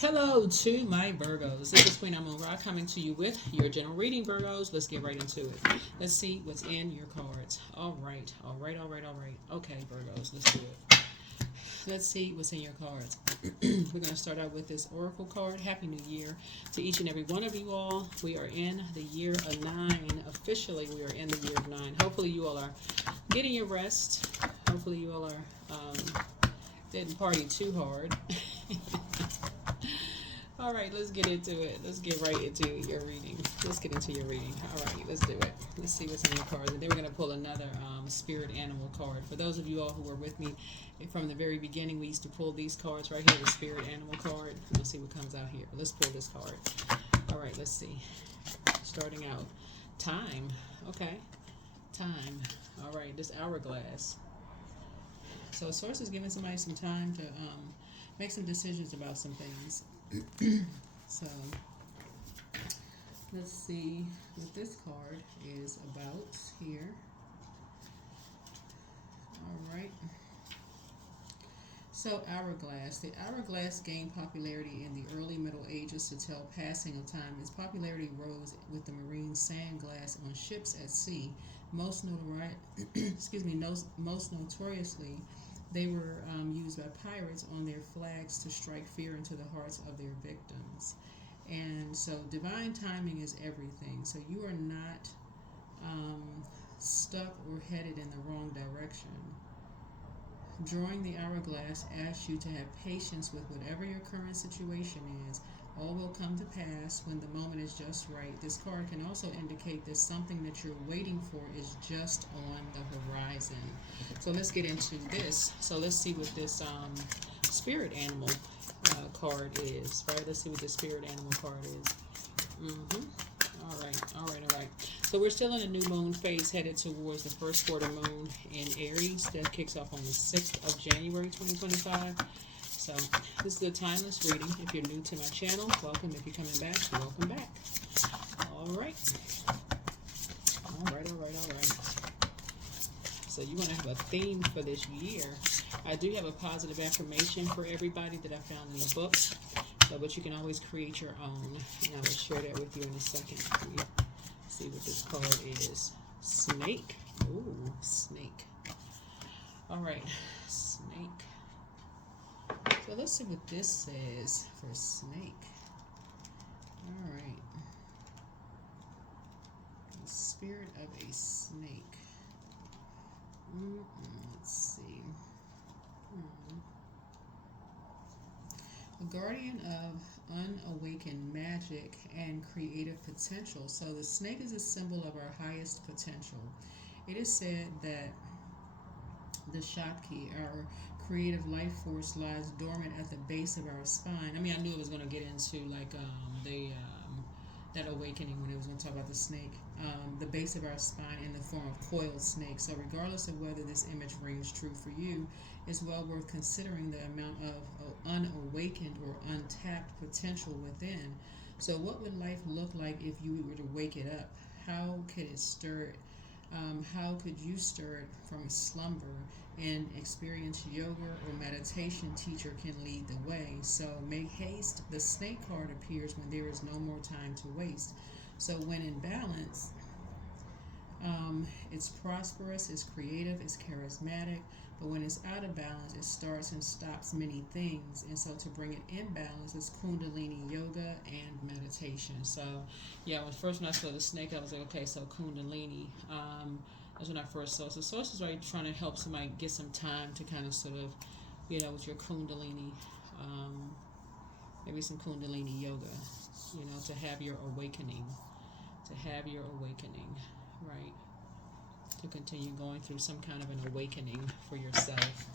Hello to my Virgos. This is Queen Amun Ra coming to you with your general reading, Virgos. Let's get right into it. Let's see what's in your cards. All right, all right, all right, all right. Okay, Virgos, let's do it. Let's see what's in your cards. We're going to start out with this Oracle card. Happy New Year to each and every one of you all. We are in the year of 9. Officially, we are in the year of 9. Hopefully, you all are getting your rest. Hopefully, you all are didn't party too hard. All right, let's get into it. Let's get right into your reading. Let's get into your reading. All right, let's do it. Let's see what's in your cards. And then we're going to pull another spirit animal card. For those of you all who were with me from the very beginning, we used to pull these cards right here, the spirit animal card. We'll see what comes out here. Let's pull this card. All right, let's see. Starting out. Time. Okay. Time. All right, this hourglass. So Source is giving somebody some time to make some decisions about some things. So let's see what this card is about here. All right. So Hourglass. The hourglass gained popularity in the early Middle Ages to tell passing of time. Its popularity rose with the marine sand glass on ships at sea. Most most notoriously, they were used by pirates on their flags to strike fear into the hearts of their victims. And so divine timing is everything. So you are not stuck or headed in the wrong direction. Drawing the hourglass asks you to have patience with whatever your current situation is. All will come to pass when the moment is just right. This card can also indicate that something that you're waiting for is just on the horizon. So let's get into this. So let's see what this spirit animal card is. Right? Let's see what the spirit animal card is. All right, all right, all right. So we're still in a new moon phase headed towards the first quarter moon in Aries. That kicks off on the 6th of January 2025. So this is a timeless reading. If you're new to my channel, welcome. If you're coming back, welcome back. All right. All right, all right, all right. So you want to have a theme for this year. I do have a positive affirmation for everybody that I found in the book. So, but you can always create your own. And I will share that with you in a second. See what this card is. Snake. Ooh, snake. All right, snake. So let's see what this says for snake. All right. The spirit of a snake. Let's see. A guardian of unawakened magic and creative potential. So the snake is a symbol of our highest potential. It is said that the Shakti, our creative life force, lies dormant at the base of our spine. I mean, I knew it was going to get into like that awakening when it was going to talk about the snake. The base of our spine in the form of coiled snakes. So regardless of whether this image rings true for you, it's well worth considering the amount of unawakened or untapped potential within. So what would life look like if you were to wake it up? How could it stir it? How could you stir it from a slumber? And experienced yoga or meditation teacher can lead the way. So make haste. The snake card appears when there is no more time to waste. So when in balance, it's prosperous, it's creative, it's charismatic. But when it's out of balance, it starts and stops many things. And so to bring it in balance is Kundalini yoga and meditation. So yeah, when I saw the snake, I was like, okay, so Kundalini. That's when I first saw. So Source is right trying to help somebody get some time to kind of sort of, with your Kundalini, maybe some Kundalini yoga, to have your awakening, right? To continue going through some kind of an awakening for yourself.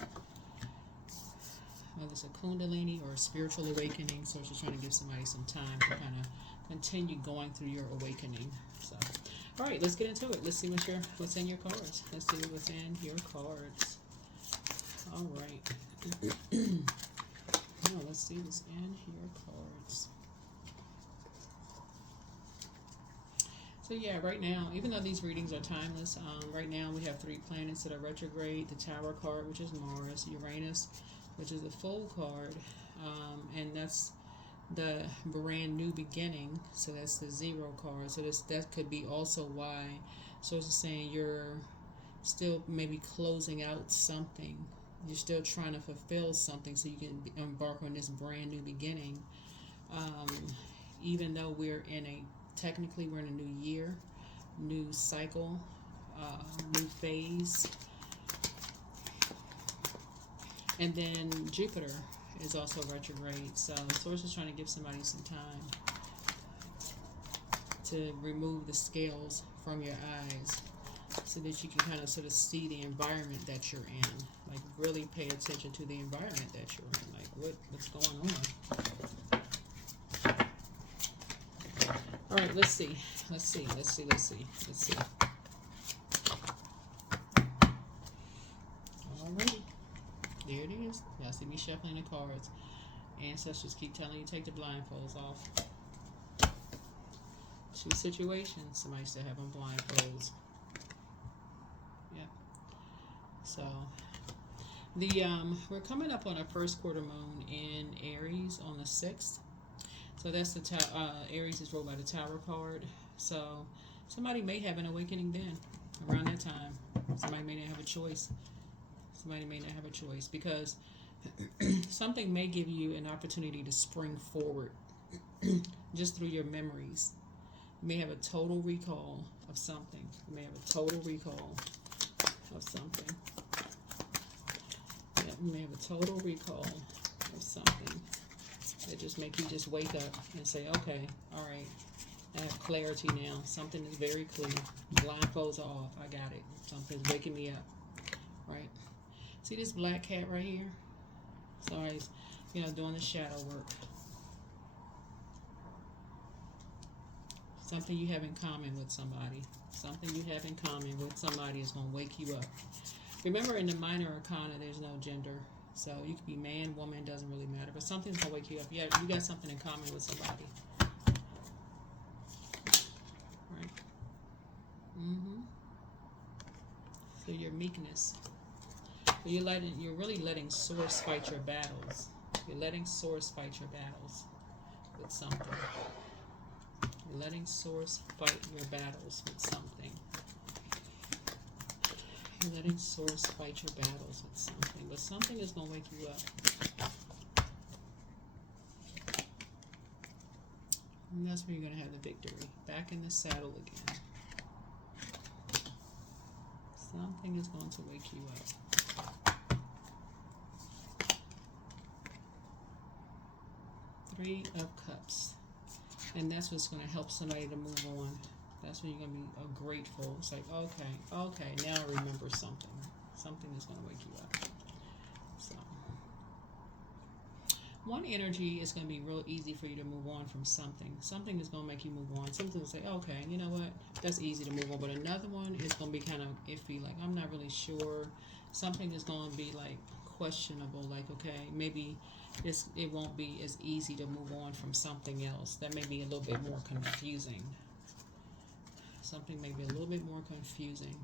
Whether it's a Kundalini or a spiritual awakening, so she's trying to give somebody some time to kind of continue going through your awakening. So, all right, let's get into it. Let's see what's in your cards. Let's see what's in your cards. All right. Now let's see what's in your cards. So yeah, right now, even though these readings are timeless, right now we have 3 planets that are retrograde. The Tower card, which is Mars, Uranus, which is the full card, and that's the brand new beginning. So that's the zero card. So that could be also why. So it's saying you're still maybe closing out something. You're still trying to fulfill something so you can embark on this brand new beginning. Um, Even though technically we're in a new year, new cycle, new phase. And then Jupiter is also retrograde. So the source is trying to give somebody some time to remove the scales from your eyes so that you can kind of sort of see the environment that you're in. Like really pay attention to the environment that you're in. Like what's going on? All right, let's see. Alrighty, there it is. Y'all see me shuffling the cards. Ancestors keep telling you take the blindfolds off. Two situations. Somebody still have on blindfolds. Yep. So we're coming up on our first quarter moon in Aries on the 6th. So that's the Aries is ruled by the Tower card. So somebody may have an awakening then, around that time. Somebody may not have a choice. Because something may give you an opportunity to spring forward just through your memories. You may have a total recall of something. Yeah, you may have a total recall of something that just make you just wake up and say, okay, all right, I have clarity now. Something is very clear. Blindfolds are off. I got it. Something's waking me up. Right? See this black cat right here? Sorry, doing the shadow work. Something you have in common with somebody. Is going to wake you up. Remember, in the minor arcana, there's no gender. So you could be man, woman, doesn't really matter. But something's going to wake you up. Yeah, you got something in common with somebody. Right? So your meekness. You're really letting source fight your battles. With something. You're letting source fight your battles with something. But something is going to wake you up. And that's where you're going to have the victory. Back in the saddle again. Something is going to wake you up. 3 of Cups. And that's what's going to help somebody to move on. That's when you're going to be grateful. It's like, okay, now I remember something. Something is going to wake you up. So, one energy is going to be real easy for you to move on from something. Something is going to make you move on. Something will say, okay, you know what? That's easy to move on. But another one is going to be kind of iffy. Like, I'm not really sure. Something is going to be like questionable. Like, okay, maybe it won't be as easy to move on from something else. That may be a little bit more confusing. Something may be a little bit more confusing.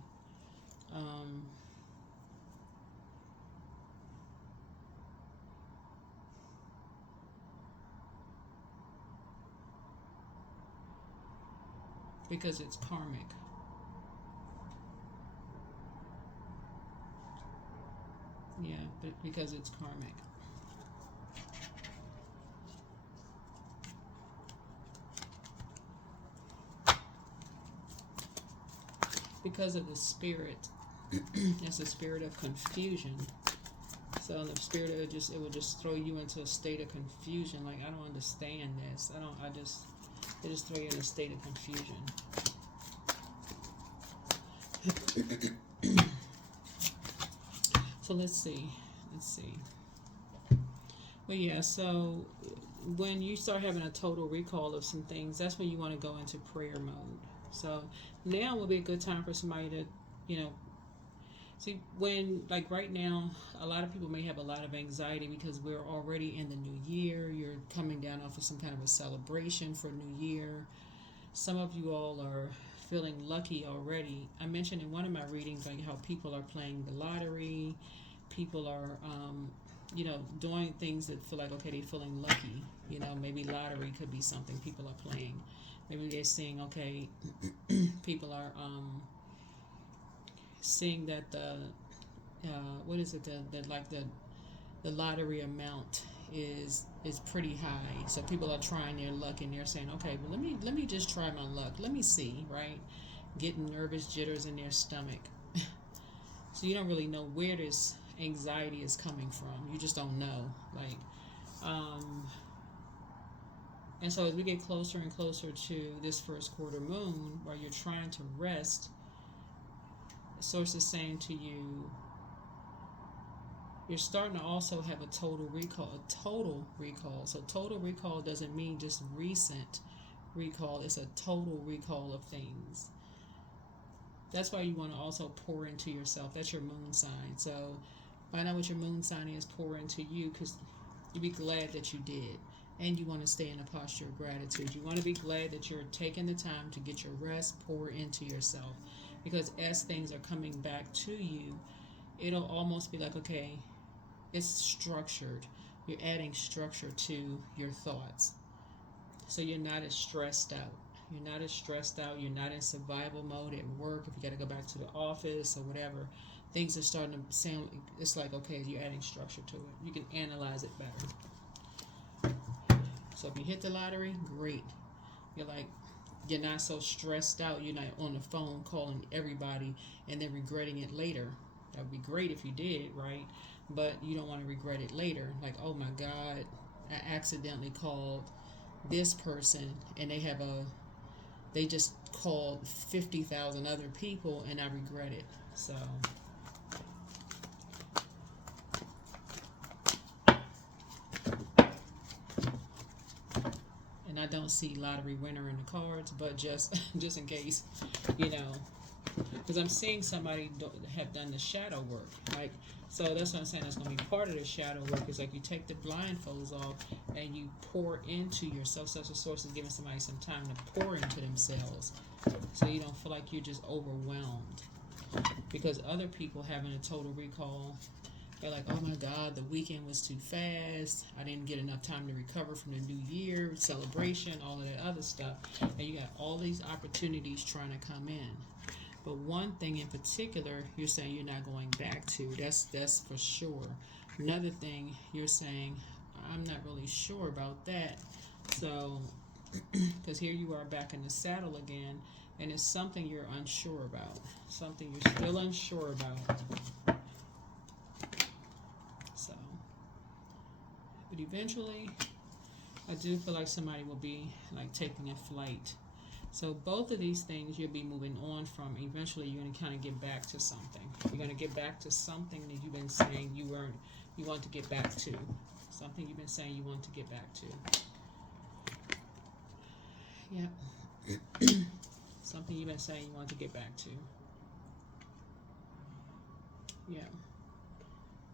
Because it's karmic. Yeah, but because it's karmic. Because of the spirit. It's the spirit of confusion. So the spirit of it will just throw you into a state of confusion. Like, I don't understand this. They just throw you in a state of confusion. So let's see. Well, yeah, so when you start having a total recall of some things, that's when you want to go into prayer mode. So now will be a good time for somebody to, see, when, like right now, a lot of people may have a lot of anxiety because we're already in the new year. You're coming down off of some kind of a celebration for New Year. Some of you all are feeling lucky already. I mentioned in one of my readings like how people are playing the lottery. People are doing things that feel like, okay, they're feeling lucky. Maybe lottery could be something people are playing. Maybe they're seeing, okay, people are seeing that what is it, the lottery amount is pretty high. So people are trying their luck and they're saying, okay, well, let me just try my luck. Let me see, right? Getting nervous jitters in their stomach. So you don't really know where this anxiety is coming from. You just don't know. Like, and so as we get closer and closer to this first quarter moon, where you're trying to rest, the source is saying to you, you're starting to also have a total recall. So total recall doesn't mean just recent recall. It's a total recall of things. That's why you want to also pour into yourself. That's your moon sign. So find out what your moon sign is, pour into you, because you'll be glad that you did. And you want to stay in a posture of gratitude. You want to be glad that you're taking the time to get your rest, pour into yourself. Because as things are coming back to you, it'll almost be like, okay, it's structured. You're adding structure to your thoughts. So you're not as stressed out. You're not as stressed out. You're not in survival mode at work. If you got to go back to the office or whatever, things are starting to sound, it's like, okay, you're adding structure to it. You can analyze it better. So if you hit the lottery, great. You're not so stressed out. You're not on the phone calling everybody and then regretting it later. That would be great if you did, right? But you don't want to regret it later. Like, oh my God, I accidentally called this person and they just called 50,000 other people and I regret it. So and I don't see lottery winner in the cards, but just in case, because I'm seeing somebody have done the shadow work. Like, so that's what I'm saying. That's going to be part of the shadow work. Is like you take the blindfolds off and you pour into yourself. Such a source is giving somebody some time to pour into themselves, so you don't feel like you're just overwhelmed. Because other people having a total recall, they're like, oh my God, the weekend was too fast. I didn't get enough time to recover from the new year celebration, all of that other stuff. And you got all these opportunities trying to come in. But one thing in particular, you're saying you're not going back to. That's for sure. Another thing, you're saying, I'm not really sure about that. So, because here you are back in the saddle again, and it's something you're unsure about. Something you're still unsure about. So, but eventually, I do feel like somebody will be like taking a flight. So both of these things you'll be moving on from. Eventually, you're going to kind of get back to something. You're going to get back to something that you've been saying you want to get back to. Something you've been saying you want to get back to. Yeah. Something you've been saying you want to get back to. Yeah.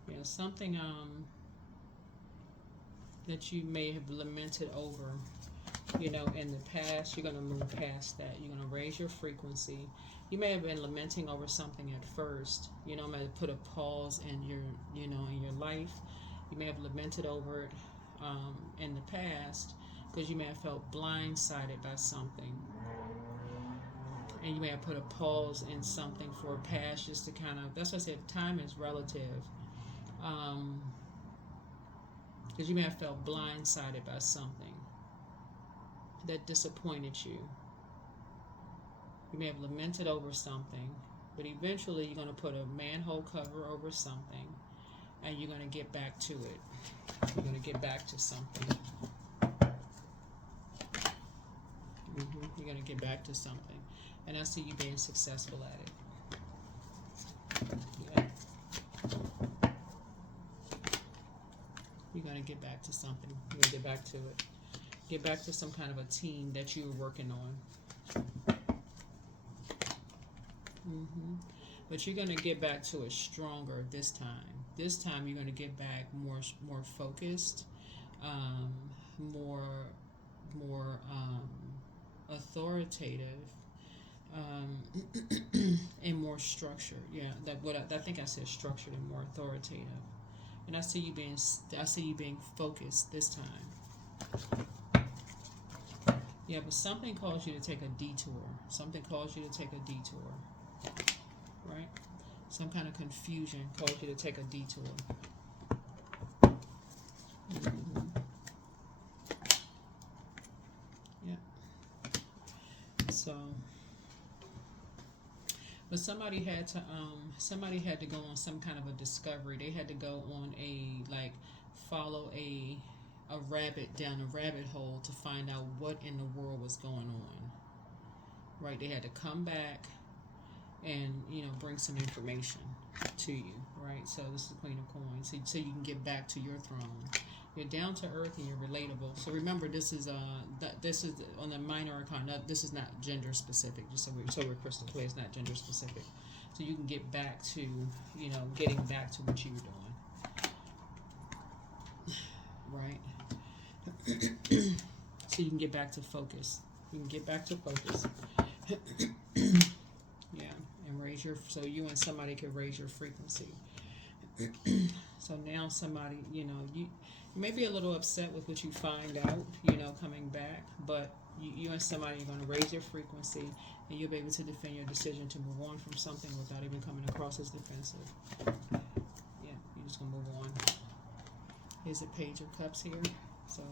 Yeah. Something that you may have lamented over. In the past, you're going to move past that. You're going to raise your frequency. You may have been lamenting over something at first. May have put a pause in your life. You may have lamented over it in the past because you may have felt blindsided by something. And you may have put a pause in something for a past just to kind of, that's why I said time is relative. Because you may have felt blindsided by something that disappointed you. You may have lamented over something, but eventually you're going to put a manhole cover over something and you're going to get back to it. You're going to get back to something. You're going to get back to something. And I see you being successful at it. Yeah. You're going to get back to something. You're going to get back to it. Get back to some kind of a team that you were working on. But you're going to get back to it stronger this time. This time you're going to get back more focused, more authoritative, and more structured. Yeah, I think I said structured and more authoritative. And I see you being focused this time. Yeah, but something calls you to take a detour. Something calls you to take a detour. Right? Some kind of confusion calls you to take a detour. Mm-hmm. Yeah. So, but somebody had to go on some kind of a discovery. They had to go on follow a rabbit down a rabbit hole to find out what in the world was going on. Right? They had to come back and bring some information to you, right? So this is the Queen of Coins, so you can get back to your throne. You're down to earth and you're relatable. So remember, this is on the minor arcana. This is not gender specific. Just so we're crystal clear, it's not gender specific. So you can get back to getting back to what you were doing, right? So you can get back to focus. You can get back to focus. Yeah, and so you and somebody could raise your frequency. So now somebody, you may be a little upset with what you find out, coming back, but you and somebody are going to raise your frequency, and you'll be able to defend your decision to move on from something without even coming across as defensive. Yeah, you're just going to move on. Here's a Page of Cups here. So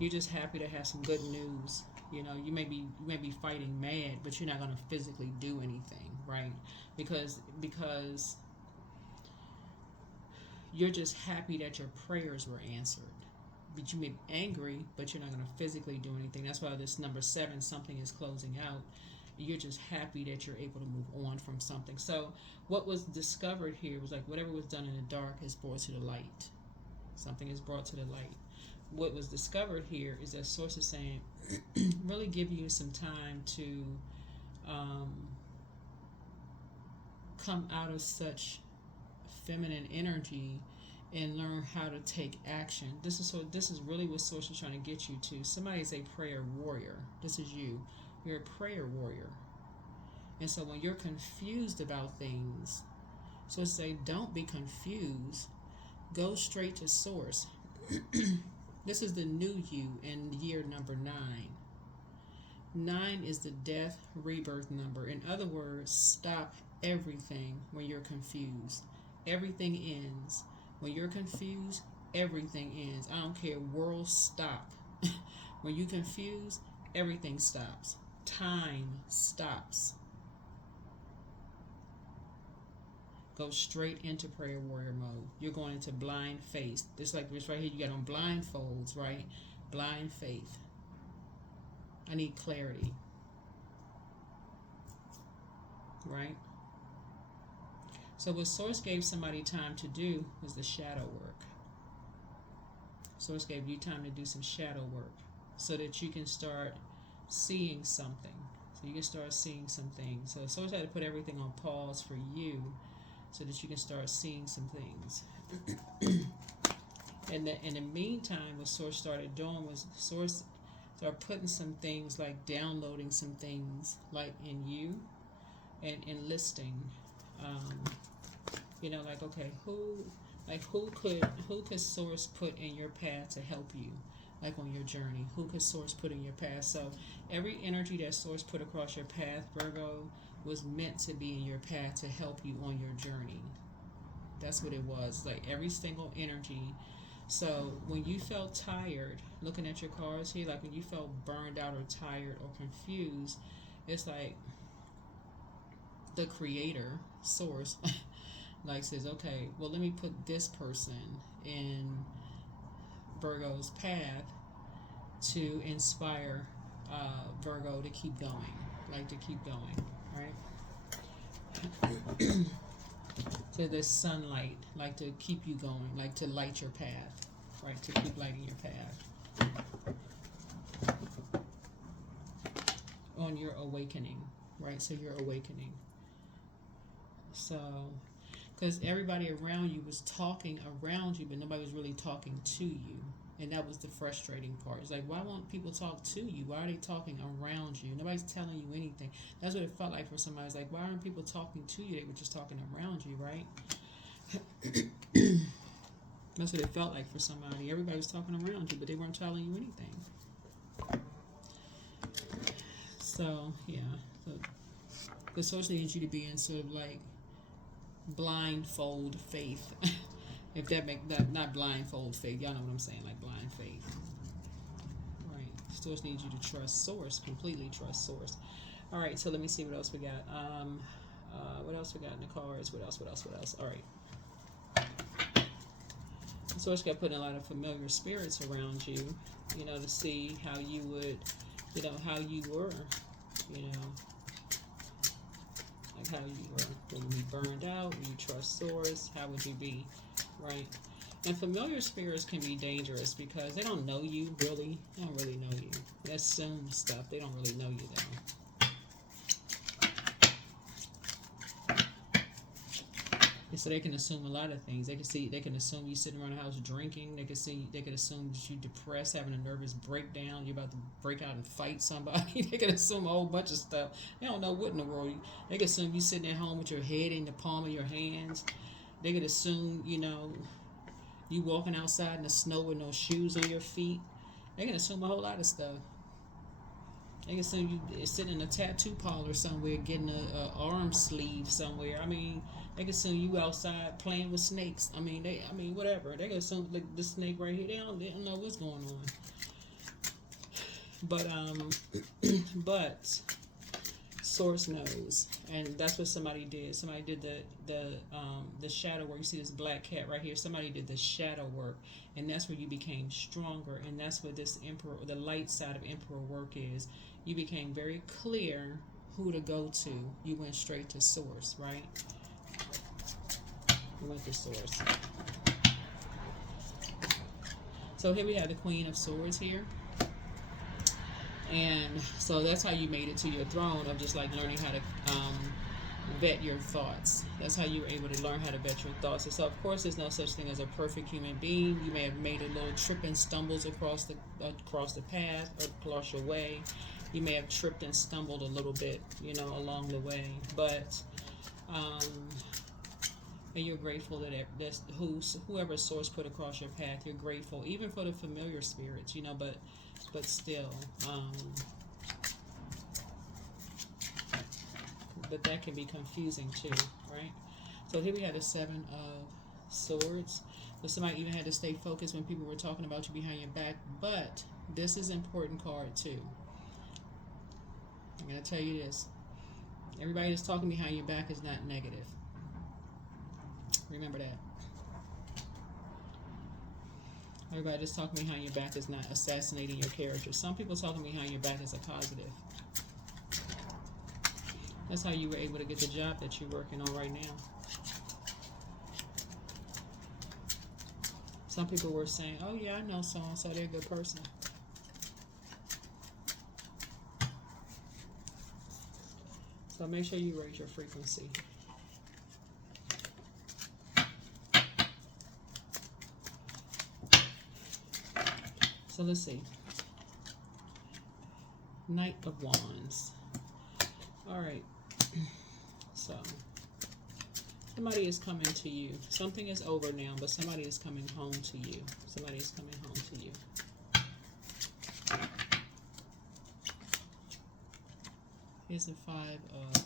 you're just happy to have some good news. You may be fighting mad, but you're not going to physically do anything, right? Because you're just happy that your prayers were answered. But you may be angry, but you're not going to physically do anything. That's why this number 7, something is closing out. You're just happy that you're able to move on from something. So what was discovered here was like whatever was done in the dark is brought to the light. Something is brought to the light. What was discovered here is that Source is saying, really give you some time to come out of such feminine energy and learn how to take action. This is really what Source is trying to get you to. Somebody's a prayer warrior. This is you. You're a prayer warrior. And so when you're confused about things, Source say, don't be confused. Go straight to Source. This is the new you in year number 9. 9 is the death rebirth number. In other words, stop everything when you're confused. Everything ends. When you're confused, everything ends. I don't care. World stop. When you're confused, everything stops. Time stops. Go straight into prayer warrior mode. You're going into blind faith. Just like this right here, you got on blindfolds, right? Blind faith. I need clarity. Right? So what Source gave somebody time to do was the shadow work. Source gave you time to do some shadow work so that you can start seeing something. So you can start seeing some things. So Source had to put everything on pause for you so that you can start seeing some things. And in the meantime, what Source started doing was Source started putting some things, like downloading some things like in you and enlisting. Like, okay, who could Source put in your path to help you, like on your journey? Who could Source put in your path? So every energy that Source put across your path, Virgo, was meant to be in your path to help you on your journey. That's what it was. Like every single energy. So when you felt tired, looking at your cards here, like when you felt burned out or tired or confused, it's like the creator, Source, like says, okay, well, let me put this person in Virgo's path to inspire Virgo to keep going, right? To the sunlight, like to keep you going, like to light your path, right? To keep lighting your path on your awakening, right? So you're awakening. So, because everybody around you was talking around you, but nobody was really talking to you. And that was the frustrating part. It's like, why won't people talk to you? Why are they talking around you? Nobody's telling you anything. That's what it felt like for somebody. It's like, why aren't people talking to you? They were just talking around you, right? That's what it felt like for somebody. Everybody was talking around you, but they weren't telling you anything. So, yeah. So, the source needs you to be in sort of like blindfold faith. If that make that, not blindfold faith, y'all know what I'm saying, like blind faith. Right. Source needs you to trust source, completely trust source. All right, so let me see what else we got. What else we got in the cards? What else? All right. Source got putting a lot of familiar spirits around you, to see how you would, how you were, like how you were when you burned out, when you trust source, how would you be, right? And familiar spirits can be dangerous because they don't know you really. They don't really know you. They assume stuff. They don't really know you though. So they can assume a lot of things. They can assume you sitting around the house drinking. They can assume that you depressed, having a nervous breakdown. You're about to break out and fight somebody. They can assume a whole bunch of stuff. They don't know what in the world. They can assume you sitting at home with your head in the palm of your hands. They could assume, you walking outside in the snow with no shoes on your feet. They can assume a whole lot of stuff. They can assume you sitting in a tattoo parlor somewhere, getting a arm sleeve somewhere. I mean, they can assume you outside playing with snakes. I mean, whatever. They can assume like the snake right here. They don't know what's going on. But source knows, and that's what somebody did. Somebody did the shadow work. You see this black cat right here. Somebody did the shadow work, and that's where you became stronger. And that's what this emperor, the light side of emperor work is. You became very clear who to go to. You went straight to source, right? You went to source. So here we have the Queen of Swords here. And so that's how you made it to your throne of just like learning how to vet your thoughts. That's how you were able to learn how to vet your thoughts. And so, of course, there's no such thing as a perfect human being. You may have made a little trip and stumbles across the path or across your way. You may have tripped and stumbled a little bit, along the way. But and you're grateful that that's whoever source put across your path. You're grateful, even for the familiar spirits, but still, but that can be confusing too, right? So here we have the Seven of Swords. But somebody even had to stay focused when people were talking about you behind your back. But this is an important card too. I'm going to tell you this. Everybody that's talking behind your back is not negative. Remember that. Everybody that's talking behind your back is not assassinating your character. Some people talking behind your back is a positive. That's how you were able to get the job that you're working on right now. Some people were saying, oh yeah, I know so-and-so, they're a good person. So make sure you raise your frequency. So let's see. Knight of Wands. All right. So somebody is coming to you. Something is over now, but somebody is coming home to you. Somebody is coming home to you. Here's the Five of...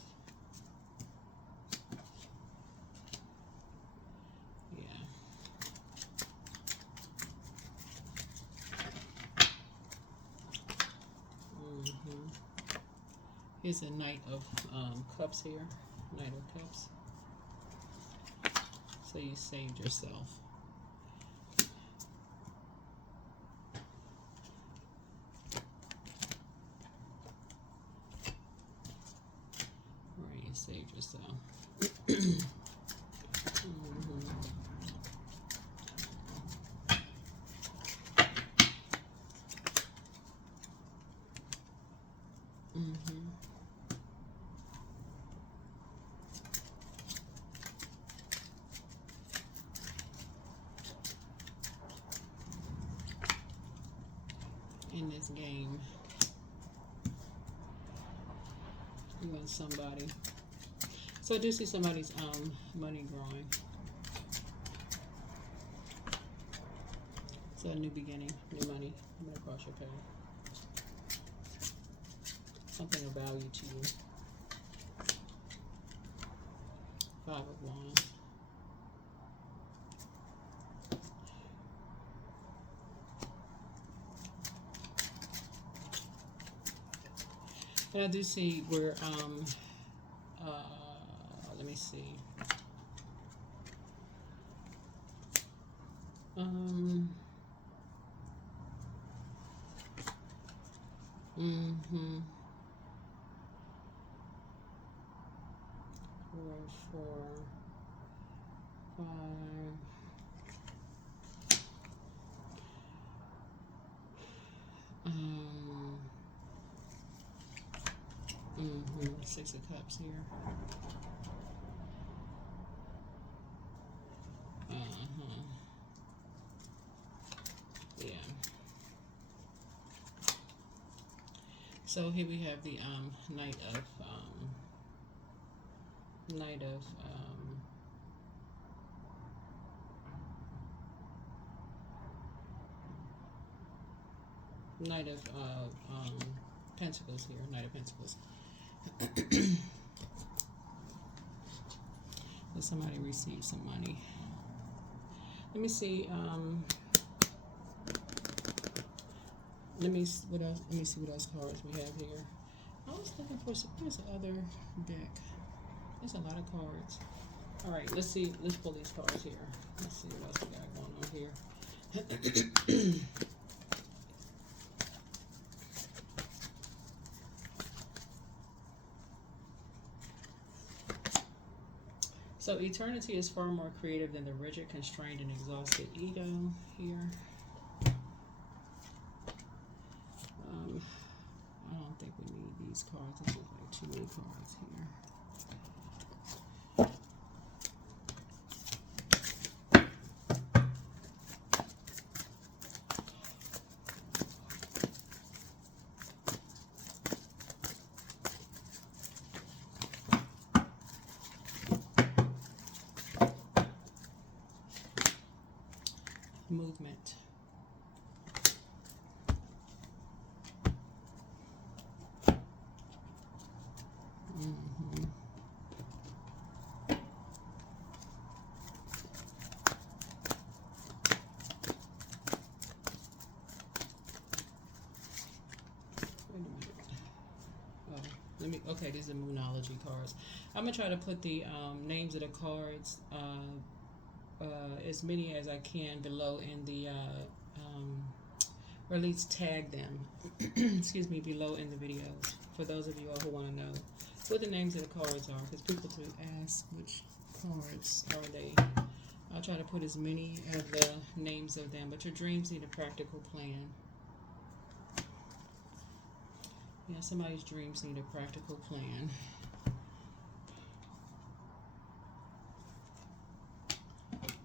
Here's a Knight of Cups here. Knight of Cups. So you saved yourself. Right, you saved yourself. In this game, you and somebody. So I do see somebody's money growing. So a new beginning, new money coming across your path. Something of value to you. 5 of Wands. But I do see where, let me see. Mm-hmm. 4, 5. Mm-hmm. 6 of Cups here. Yeah. So here we have the Knight of Pentacles here. Knight of Pentacles. Let somebody receive some money. Let me see. Let me see what else cards we have here. I was looking for some. There's the other deck. There's a lot of cards. All right, let's see. Let's pull these cards here. Let's see what else we got going on here. So eternity is far more creative than the rigid, constrained, and exhausted ego here. I don't think we need these cards. This looks like too many cards here. Movement. Okay, these are Moonology cards. I'm going to try to put the names of the cards, as many as I can below in the, or at least tag them, excuse me, below in the videos, for those of you all who want to know what the names of the cards are, because people do ask which cards are they. I'll try to put as many of the names of them, but your dreams need a practical plan. Yeah, somebody's dreams need a practical plan.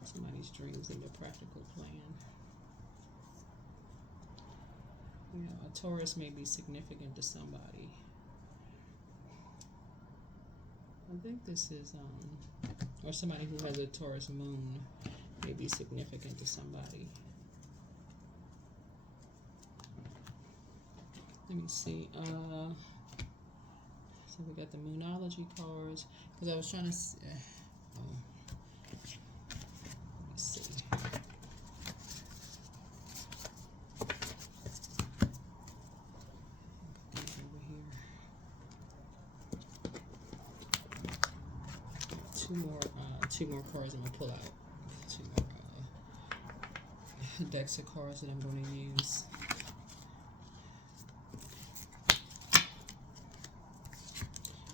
Somebody's dreams need a practical plan. You know, a Taurus may be significant to somebody. I think this is, or somebody who has a Taurus moon may be significant to somebody. Let me see. So we got the Moonology cards. Because I was trying to see. Let me see. Over here. Two more cards I'm gonna pull out. Two more decks of cards that I'm going to use.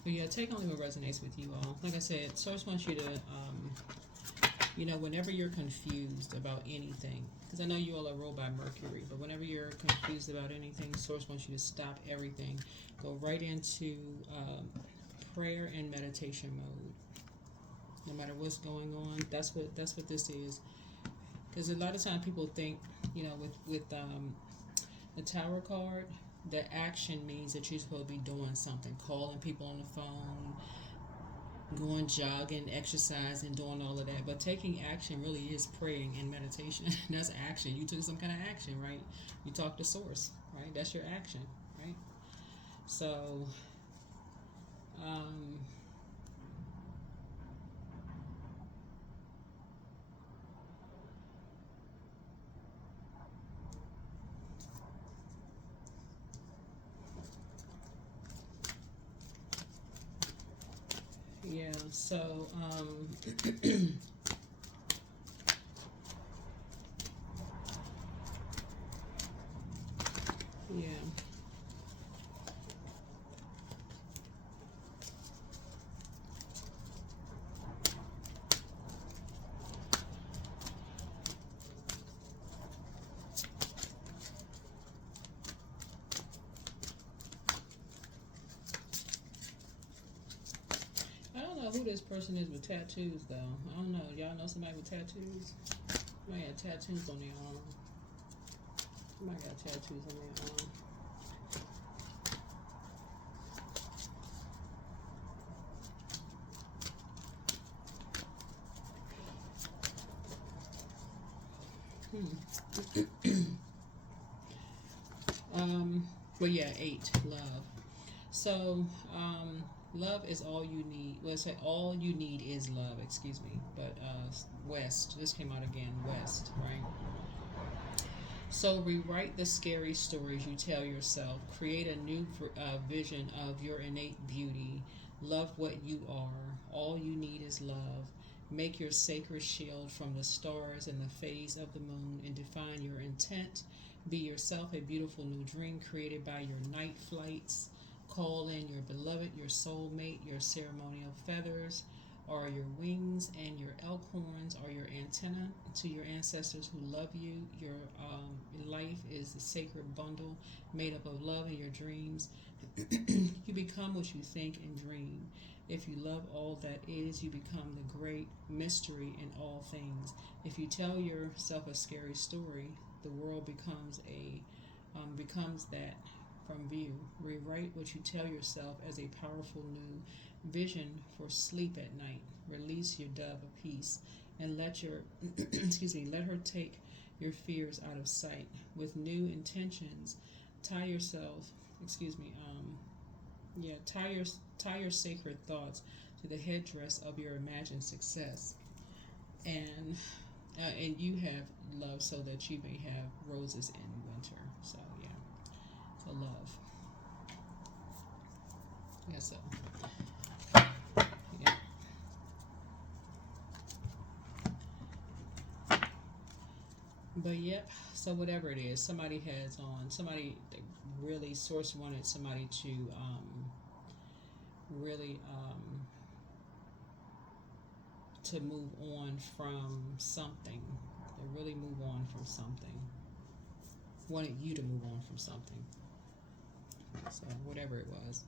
But yeah, take only what resonates with you all. Like I said, Source wants you to, you know, whenever you're confused about anything, because I know you all are ruled by Mercury, but whenever you're confused about anything, Source wants you to stop everything. Go right into prayer and meditation mode. No matter what's going on, that's what this is. Because a lot of times people think, you know, with the Tower card, the action means that you're supposed to be doing something, calling people on the phone, going jogging, exercising, doing all of that. But taking action really is praying and meditation. That's action. You took some kind of action, right? You talked to source, right? That's your action, right? So, um, yeah. So, yeah. I don't know who this person is with tattoos, though. I don't know. Y'all know somebody with tattoos? Somebody got tattoos on their arm. Somebody got tattoos on their arm. Well, yeah, 8, love. So, love is all you need. Well, say all you need is love. Excuse me, but West. This came out again. West, right? So rewrite the scary stories you tell yourself. Create a new vision of your innate beauty. Love what you are. All you need is love. Make your sacred shield from the stars and the phase of the moon and define your intent. Be yourself, a beautiful new dream created by your night flights. Call in your beloved, your soulmate, your ceremonial feathers are your wings, and your elk horns are your antenna to your ancestors who love you. Your life is a sacred bundle made up of love and your dreams. You become what you think and dream. If you love all that is, you become the great mystery in all things. If you tell yourself a scary story, the world becomes that from view. Rewrite what you tell yourself as a powerful new vision for sleep at night. Release your dove of peace and let your let her take your fears out of sight with new intentions. Tie yourself, excuse me, yeah, tie your sacred thoughts to the headdress of your imagined success, and you have love so that you may have roses in winter. So yeah, so love. Yeah, so yeah. But yep, so whatever it is, somebody has on somebody that really source wanted somebody to really to move on from something. They really move on from something. Wanted you to move on from something. So whatever it was.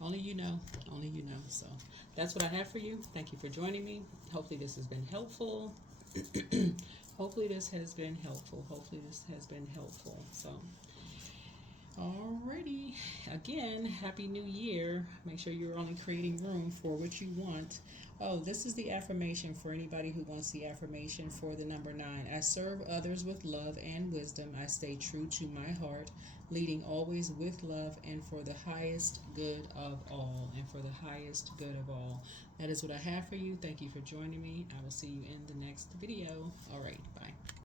Only you know. Only you know. So that's what I have for you. Thank you for joining me. Hopefully this has been helpful. Hopefully this has been helpful. Hopefully this has been helpful. So alrighty. Again, Happy New Year. Make sure you're only creating room for what you want. Oh, this is the affirmation for anybody who wants the affirmation for the number 9. I serve others with love and wisdom. I stay true to my heart, leading always with love and for the highest good of all. And for the highest good of all. That is what I have for you. Thank you for joining me. I will see you in the next video. All right. Bye.